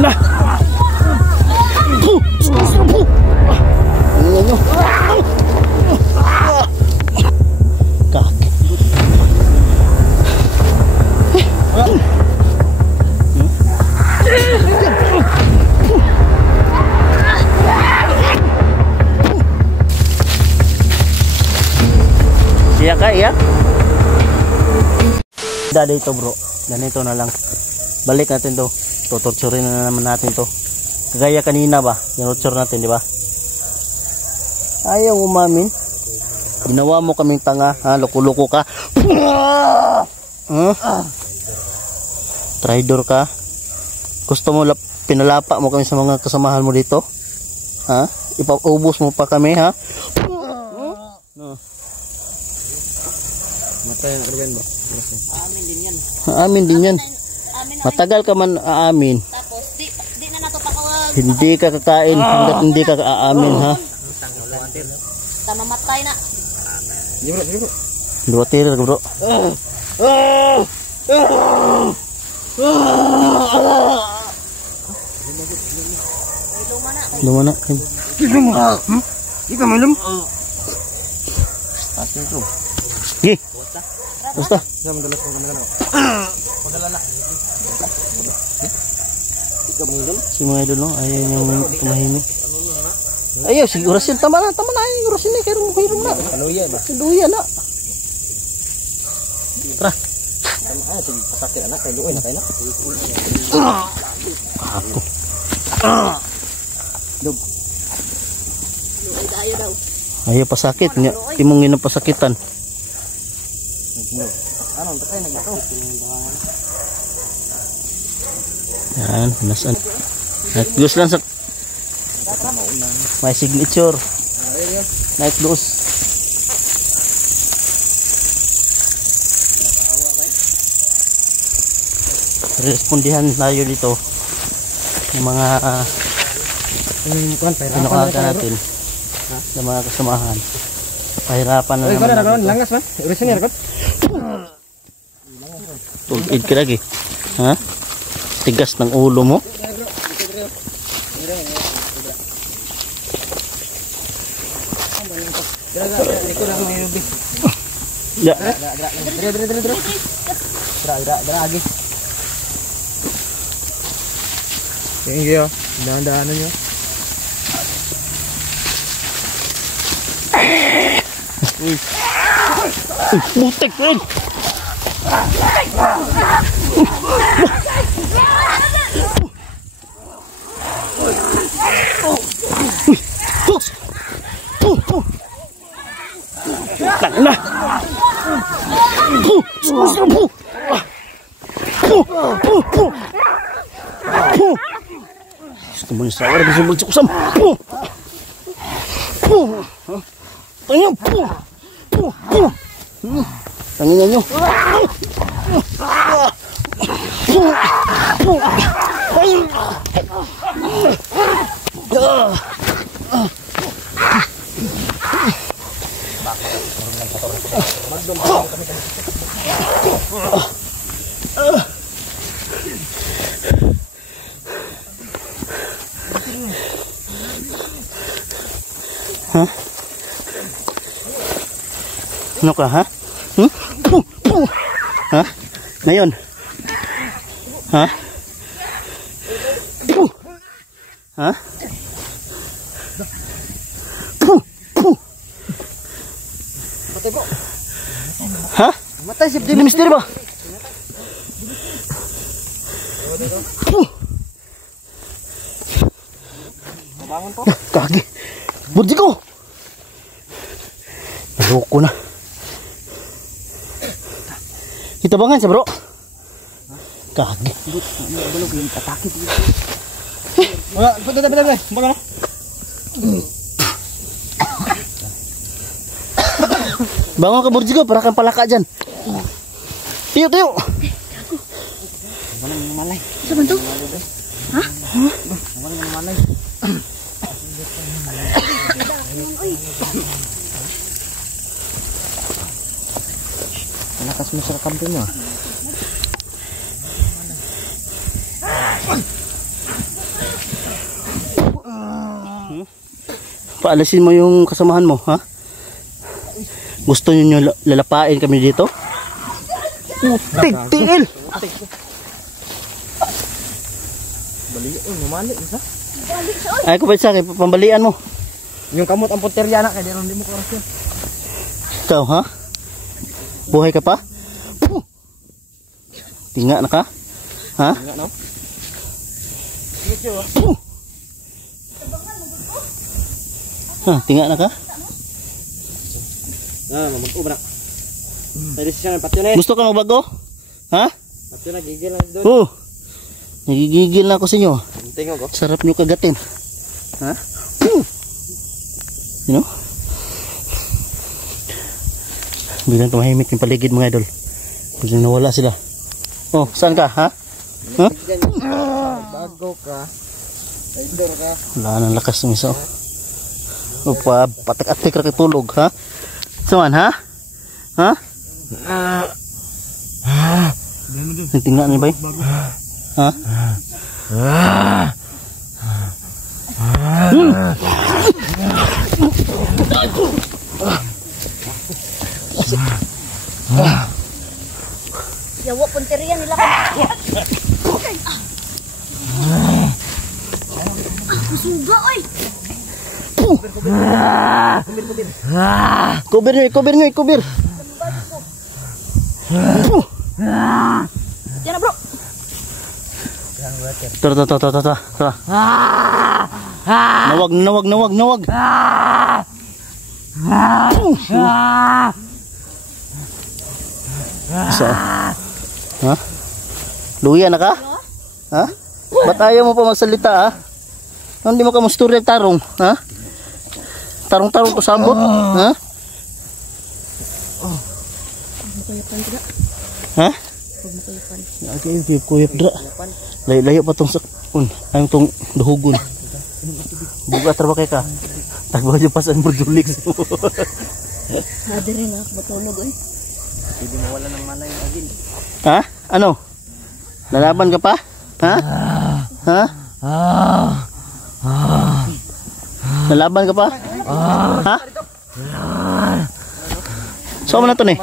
Na. Iya kak ya. Udah dito bro, ganito na lang. Balik natin to. Tutorturin na naman natin to. Kagaya kanina ba, tinorture natin, di ba? Ayaw umamin. Ginawa mo kaming tanga, ha? Loko-loko ka. Traidor ka. Gusto mo pinalapa mo kami sa mga kasamahan mo dito? Ha? Ipaubos mo pa kami, ha? Matay ang organ ba? Amin din yan. Amin din yan. Matagal ka man aamin. Tapos di na nato pakawag. Hindi ka kakain hanggat hindi ka aamin, ha? Mamatay na. Sige bro. Dua tirir bro. Lumana. Ikaw malum. Asin tu. Gi. Basta. Sa madalas kong kamera. Padala na. Ikaw malum. Si mga idol no, ayaw niyang tumahimik. Ayaw, si Urasin, tama na yung Urasin eh, kaya mo hirom na. Kaluya ba? Kaluya na. Tara. Sige, pasakit anak, kayo doon na kayo na. Ako. Dog. Dayo daw. Ayaw pasakit, timong pasakitan. Ano, takay nagbato. Yan, nasan. Nag-gus lang sa may signature. Naik dos. Respondihan tayo dito ng mga pinukakan natin sa mga kasamahan. Pahirapan na naman. Langas ba? Urasin niya rakot? Tulid ka lagi. Ha? Tigas ng ulo mo. Ya. Dra lagi. Thank you. Dahan-dahanan niyo. Butek rin. Na. Gusto mo yung sawar gusto mo kusam. Tanya. Tangin nyo. Hah? Ano ka, ha? Ha? Ngayon? Ha? Ha? Matay po. Ha? Matay si Ini misteri ba? Bangun po. Kagi. Burji ko. Naloko na. Kita bangan siya bro. Kagi. Balog yung tatakit. Wala, betul. Baga na. Bangun ke Burji ko para kan palaka dyan. Tiyo. Wala nang malay. Sa bantu? Ha? Wala nang malay. Malakas mo sa kamping mo. Paalisin mo yung kasamahan mo, ha? Gusto niyo lalapain kami dito? Tigil! Numali isa. Ay, kumpensa kay pambalian mo. Yung kamot ang punteriya na kay di mo ko rasyon. Ikaw, ha? Buhay ka pa? Tinga na ka? Ha? Nga no. Ha, tinga na ka? Mag-ubra. Pwede siya ng patyo na eh. Gusto ka magbago? Ha? Patyo na, gigil lang doon. Oo. Nagigigil na ako sa inyo. Tingog ko. Sarap nyo kagatin. Ha? You know? Bilang tumahimik yung paligid mga idol. Bilang nawala sila. Oh, saan ka? Ha? Ha? Bago ka. Idol ka. Wala nang lakas ng isa. O pa, patik-atik ra tulog, ha? Saan, ha? Ha? Tingnan niyo ba? Ha? Yawa punteriya nila ka. Suga oy. Kubir nyo, kubir. Yan na bro. Tara. Nawag. Isa. Ha? Luya na ka? Ha? Ba't ayaw mo pa magsalita, ha? Hindi mo ka musturya tarong, ha? Tarong-tarong ko sabot, ha? Ha? Okay, kuyap dra. Layo pa tong sakun. Ayong tong duhugon. Buga trabaho kay ka. Tagbaw yung pasan mo Julix. Hadi rin ako matulog oy. Hindi mawala ng malay yung agil. Ha? Ano? Lalaban ka pa? Ha? Ha? Lalaban ka pa? Ha? Saan mo na to ni?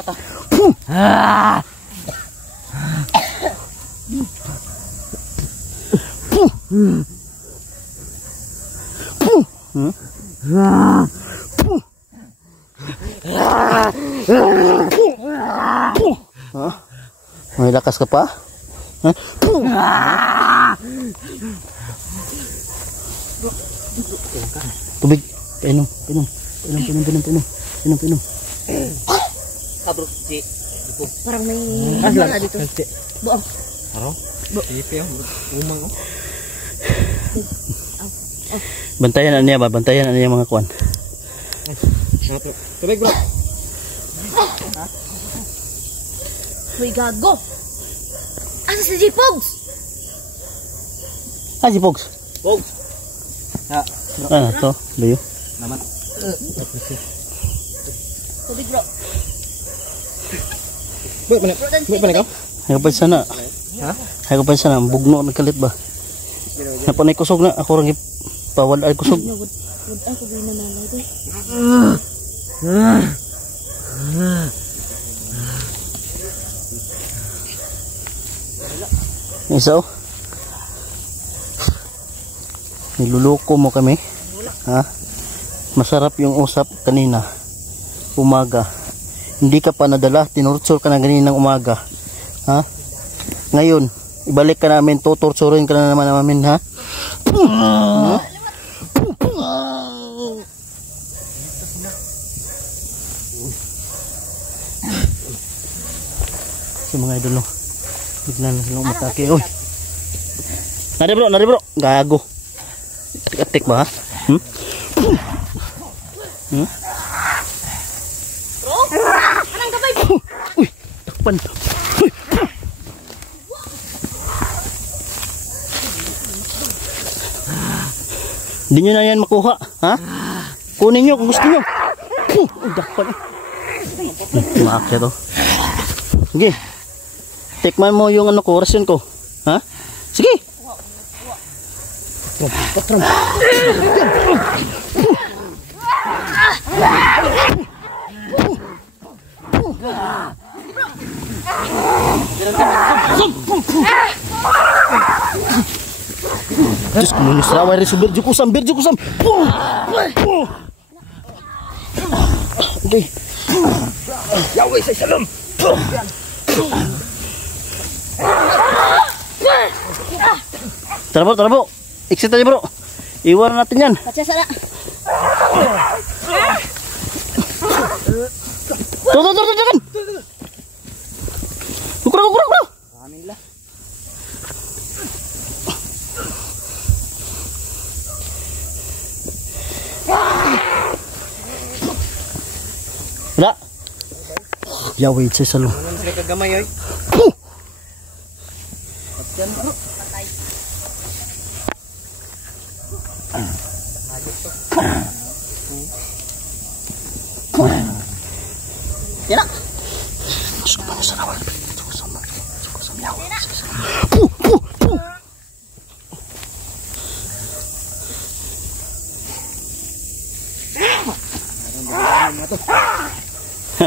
May lakas ka pa? Ha? Tubig. Pinom. Kabro si. Parang may Aslan dito. Buang. Haro? Ipi ang umang oh. Bantayan niya ba? Bantayan niya mga kuan. Tubig bro. Uy gago. Asa si Jipogs? Ah, si Pogs. Pogs. Ha. Ah, to. Layo. Naman. Tubig bro. Buat mana kau? Ayaw pa sana. Ha? Ayaw pa sana. Bugno nagkalit ba? Napanay kusog na. Ako rin pawal ay kusog. Wud ako gay na nalay. Isa oh. Niluluko mo kami. Ha? Masarap yung usap kanina. Umaga. Hindi ka pa nadala, tinurtsur ka na ganinang umaga. Ha? Ngayon, ibalik ka namin, tuturtsurin ka na naman namin, ha? Si mga idol, no? Bignan na silang matake. Uy! Nari bro! Gago! Atik ba, ha? Anong gabay? Uy! Takpan! Uy! Hindi nyo na yan makuha, ha? Kunin nyo kung gusto nyo. Uy! Takpan! Maakyat to. Sige! Tikman mo yung ano ko, rasyon ko. Ha? Sige! Diyos ko, munis raway rin sa birjo kusam. Okay. Yaway sa salam. Tara bro. Exit aja bro. Iwan natin yan. Kaca sana. Tuh, jangan. Kukur. Amin lah. Udah. Ya wait saya selalu. Sila kagamay oy. Patyan bro. Yan. Suka na sa rawal. Suka sa miyaw.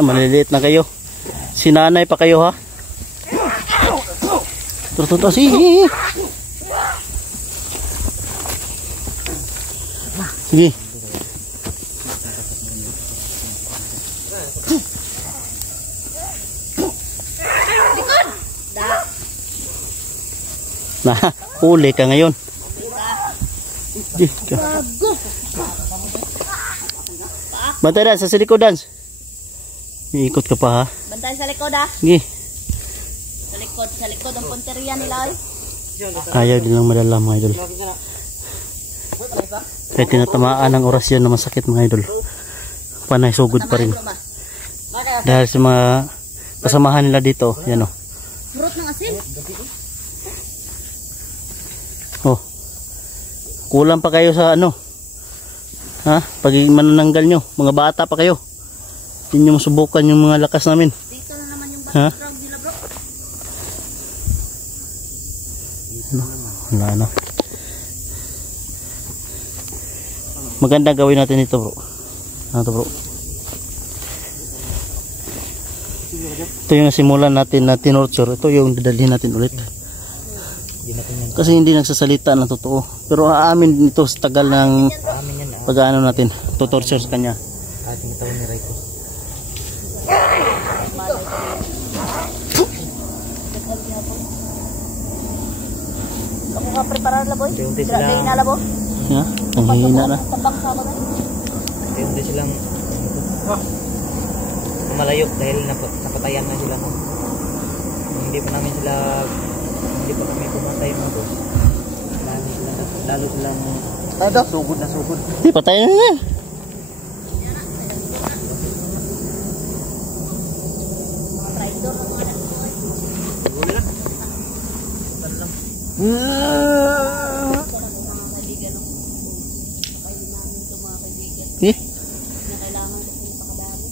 Maliliit na kayo. Sinanay pa kayo ha. Tuto sige. Sige. Nah, huli ka ngayon. Bantay Dan, sa likod Dan. Iikot ka pa ha. Bantay sa likod ah. Sige. Sa likod ang punteriya nila eh. Ayaw din lang madala mga idol. Kaya tinatamaan ng orasyon na masakit mga idol. Panay sugod pa rin. Dahil sa mga kasamahan nila dito, yan o. Fruit ng asin. Oh. Kulang pa kayo sa ano? Ha? Pag manananggal nyo, mga bata pa kayo. Hindi nyo masubukan yung mga lakas namin. Dito na naman yung Ha? background nila bro. Wala na. Maganda gawin natin ito bro. Ano to bro? Ito yung simulan natin na tinorture. Ito yung dadalhin natin ulit. Kasi hindi nagsasalita ng totoo. Pero aamin din ito sa tagal ng pag-ano natin. Tutorture sa kanya. Ating tawon ni Raiko. Kamu ka preparar la boy? Unti Grabe sila. na la bo. Ya, nanghihina na. Tabang sa bagay. Hindi silang malayo dahil napatayan na sila. Hindi pa kami pumatay mga boss. Lalo silang sugod na sugod. Di, patayin na na. Traitor ng mga kaibigan. Kaili namin ito mga kaibigan. Eh, Na kailangan kasi pakadami.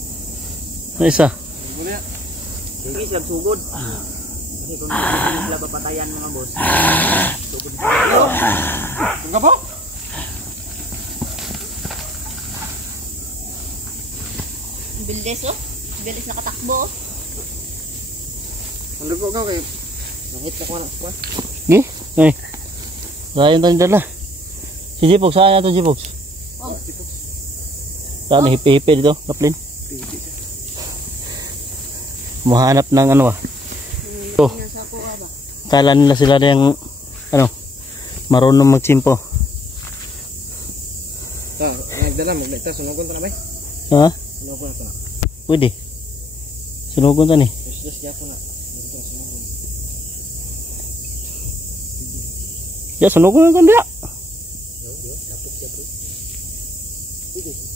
ano isa? Sige silang sugod. Kasi kung hindi sila papatayan mga boss. Sugod sila. Tungga po? Bilis oh. Bilis nakatakbo oh. Ano po ka kayo? Nangit na ko na ko. Eh, ay. Sayang tayong dala. Si Jipox, saan natin Jipox? Oh. Saan, hipi-hipi dito, kaplin? Mahanap ng ano ah. Oh, Nasa ko ka ba? kala nila sila na yung, ano, marunong magsimpo. Nagdala, maglita. Sunugon to na ba? Ha? Sunugon to na. Pwede. Sunugon ta ni. Just ko na. Ya, sunugon na kanda.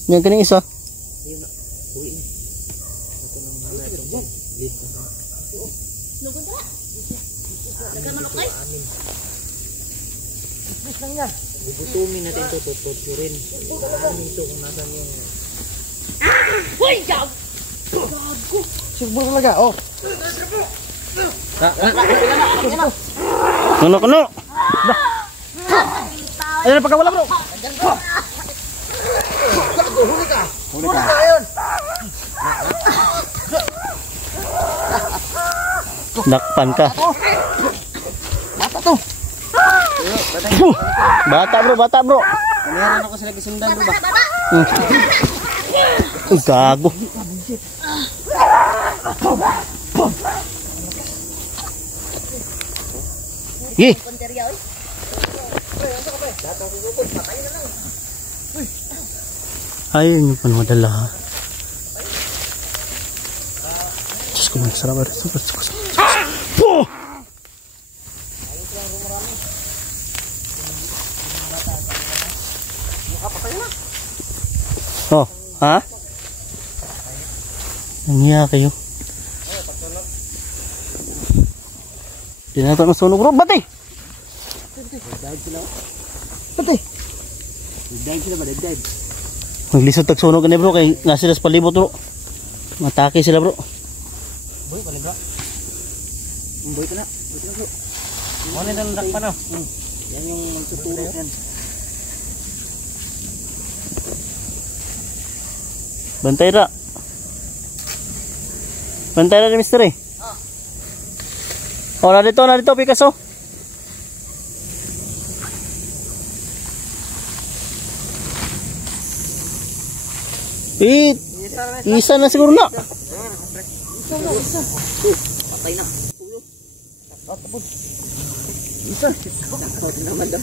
Yan kaning isa. Lugod na. Nagkamalukay. Bubutumin natin ito, tuturin. Amin ito kung nasan yung... Hoy, gag! Gago! Sugbol talaga, oh! Kuno. Ayun, pagkawala bro! Huli ka! Huli ka! Nakpan ka. Bata to. Bata bro. Meron ako sila gisundan bro ba? Ay, gago. Ye. Punteriya oy. Ayaw nyo pa madala ha. Diyos ko, masarap ba rin. Oh! Oh, ha? Nangiya kayo. Di na ito masunog bro. Batay! Batay! Dive sila ba? Dive. Maglisod tagsunog ni bro kay nga sila sa palibot bro. Matake sila bro. Boy, balik bro. Boy ka na. Boy ka na bro. Ano yung landak pa na? Yan yung magtuturo yan. Bantay ra. Bantay ra ni mister eh. Oh, na dito Picasso. Isa na siguro na. Patay na. Isa. Knockout na naman daw.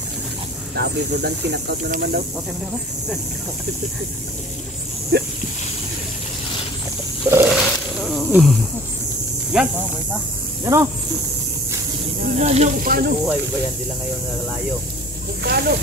Sabi ko dan kinockout na naman daw. Okay na ba? Yan. Yan o. Yan yung paano. Buhay ba yan sila ngayon na layo? Kung paano?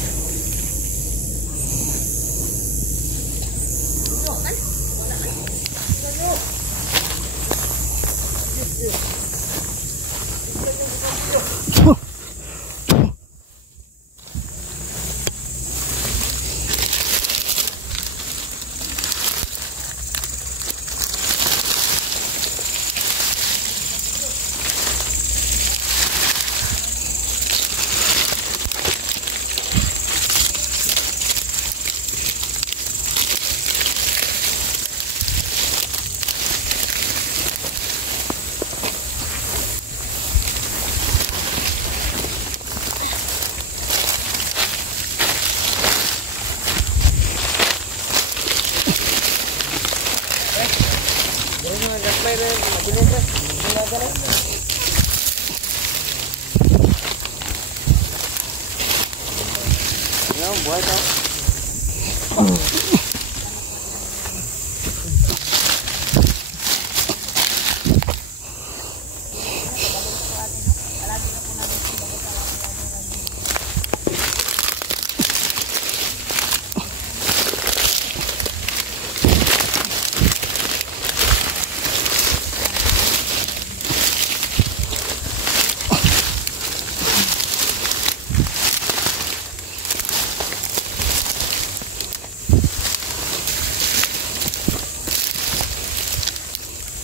Buhay to.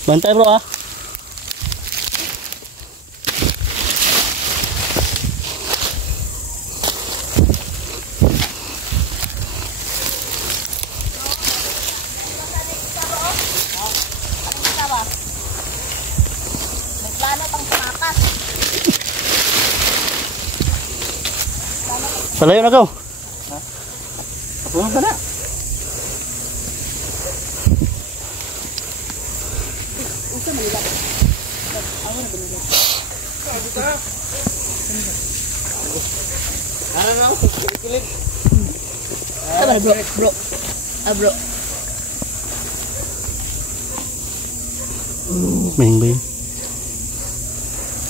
Bantay bro ah. May plano pang tumakas. Palayo na ko. Buhay ba na? Ano na ako? Kilig. Sabar bro. Bro. Bing.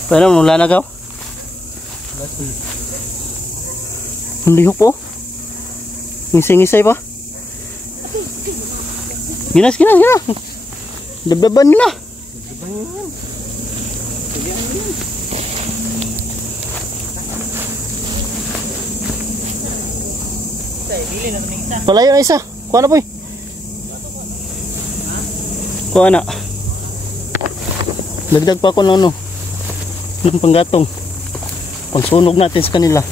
Paano mula na ka? Hindi ko po. Ngisay-ngisay pa. Ginas. Dabdaban nyo na. Palayo na isa. Kuha na po eh. Kuha na. Dagdag pa ako ng ng panggatong. Pangsunog natin sa kanila.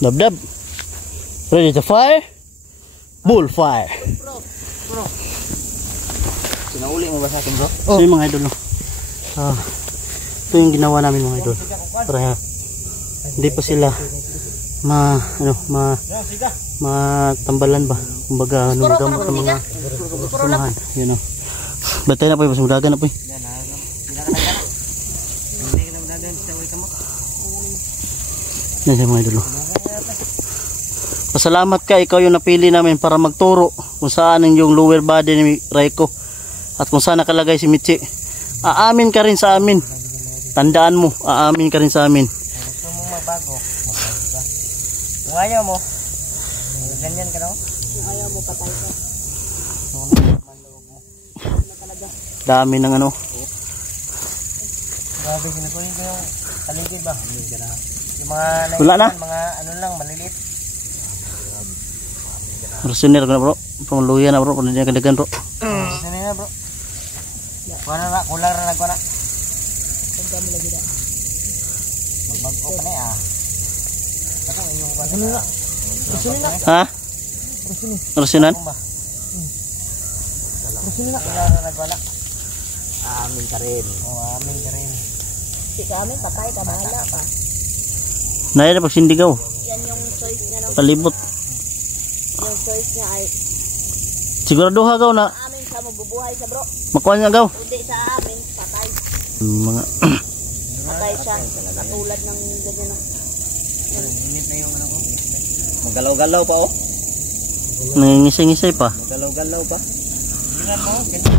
Dab. Ready to fire? Bullfire. Sinauli mo ba sa akin, bro? So yung mga idol, no? Ito yung ginawa namin mga idol. Para hindi pa sila matambalan ba? Kumbaga, magamot ng mga samahan. Yun, no? Batay na po yung masudagan na po. Yan siya mga idol, no? Pasalamat ka, ikaw yung napili namin para magturo kung saan yung lower body ni Raiko at kung saan nakalagay si Michi. Aamin ka rin sa amin. Tandaan mo, aamin ka rin sa amin. Gusto mong magbago, magbago ka. Kung ayaw mo, ganyan ka no? Kung ayaw mo, patay ka. Dami ng ano. Grabe, kinakunin ko yung paligid ba? Yung mga Wala na? mga ano lang, maliliit. Rasioner ko na bro. Pangluya na bro. Pwede niya kandagan bro. Gusto nila bro. Kulang na nagko na. Pagdami lagi na. Magbago pa na Ako yung ano na. Ha? Rasionan? Kulang na nagko na. Amin ka rin. Amin ka rin. Si kami, patay ka, bahala ka. Naya na pagsindigaw. Yan yung choice niya. No? Palibot. Yung choice niya ay Sigurado ha gaw na. amin sa mabubuhay sa bro. Makuha niya gaw. Hindi sa amin, patay. Mga Patay siya. Katulad ng ganyan. No? Init na yung ano ko. Magalaw-galaw pa oh. nangingisay-ngisay pa. Magalaw-galaw pa. Tingnan mo, ganyan.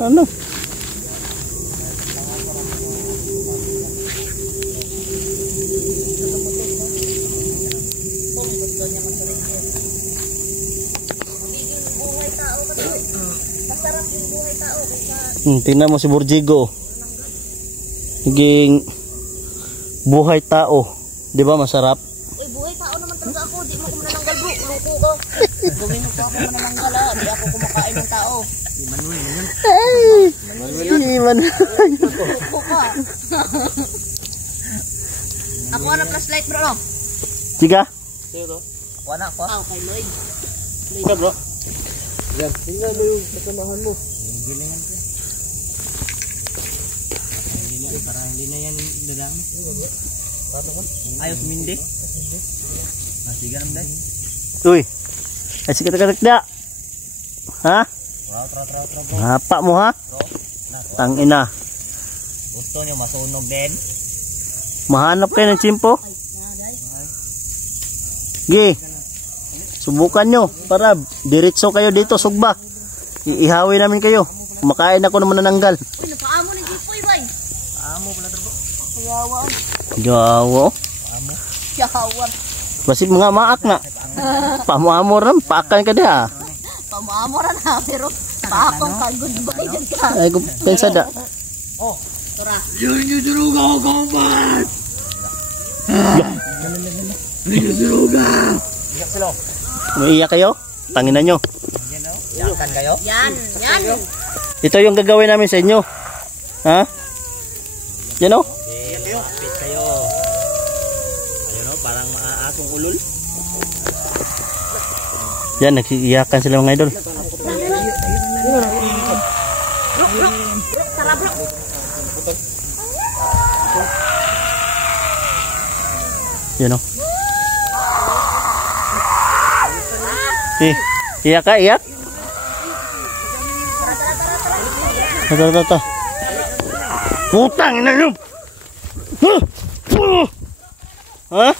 Ano? Masarap yung buhay tao. Tingnan mo si Borjigo. Naging buhay tao. Di ba masarap? Buhay tao naman talaga ako. Di mo ako manananggal bro. Luko ko. Gawin mo pa ako manananggal ha. Di ako kumakain ng tao. Manuel. Luko ka. Ako na flashlight bro. No? Siga. Ako na ako. Kay Lloyd. Siga bro. Yan. Tingnan mo yung kasamahan mo. Gilingan ko. Para hindi na yan dadami. Ayos mindi. Sige naman dahil. Uy. Ay sikat-katak da. Ha? Traw. Hapa mo ha? Tangina. Gusto nyo masunog din? Mahanap kayo ng chimpo? Gi. Subukan nyo para diretso kayo dito sugba. Iihawi namin kayo. Kumakain ako ng manananggal. Uy, napaamo na Jipoy bay. Amo pala trapo. Yawa. Jawo. Yawa. Basi mga maak na. Pamuamor na. Paakan ka dia. Pamaamora na pero paakong ka goodbye dyan ka. Ay kung pensada. Oh. Tura. Yun yung duruga ko kombat! Yung duruga! Iyak sila. Umiiyak kayo? Tanginan nyo. Yan o. Iyakan kayo? Yan. Ito yung gagawin namin sa inyo. Ha? Yan o. Iyak kayo. Kapit kayo. Ayun o, parang akong ulol. Yan, nag-iiyakan sila mga idol. Tara bro. Yan o. Iyak ka, iyak. Tara. Putang ina nyo. Ha?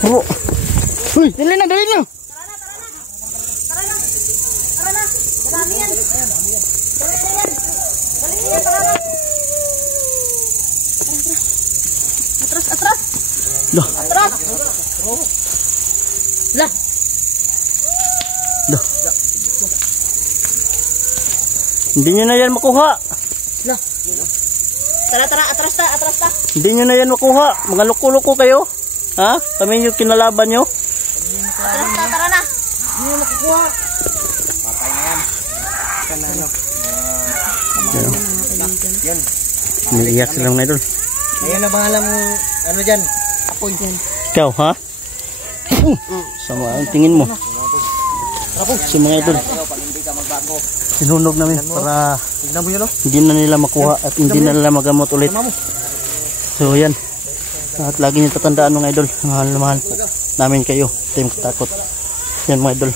Taro. Uy, dali na. Tara na. Dami yan. Tara na. Atras. Loh. Atras. Lah. Hindi nyo na yan makuha. Tara, atras ta. Hindi nyo na yan makuha. Mga loko-loko kayo. Ha? Kami yung kinalaban nyo. Atras ta, tara na. Hindi mo makukuha. Patay na yan. Kana ano. Yan. Naiiyak sila mga idol. Ayan na pangalan mo, ano dyan? Apoy dyan. Ikaw, ha? Sama ang tingin mo. Si mga idol. Pag hindi ka magbago. Sinunog namin para Tignan mo yun, oh. hindi na nila makuha at hindi na nila magamot ulit. So yan. At lagi niyo tatandaan mga idol. Mahal na mahal po namin kayo. Team Katakot. Yan mga idol.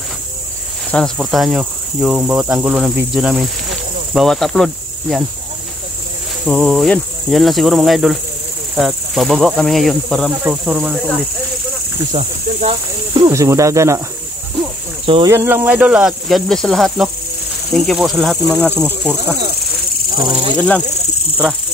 Sana suportahan nyo yung bawat anggulo ng video namin. Bawat upload. Yan. So yan. Yan lang siguro mga idol. At bababa kami ngayon para matuturo man ito ulit. Isa. Kasi mudaga na. So yan lang mga idol at God bless sa lahat no. Thank you po sa lahat ng mga sumusuporta. So yan lang. Tara.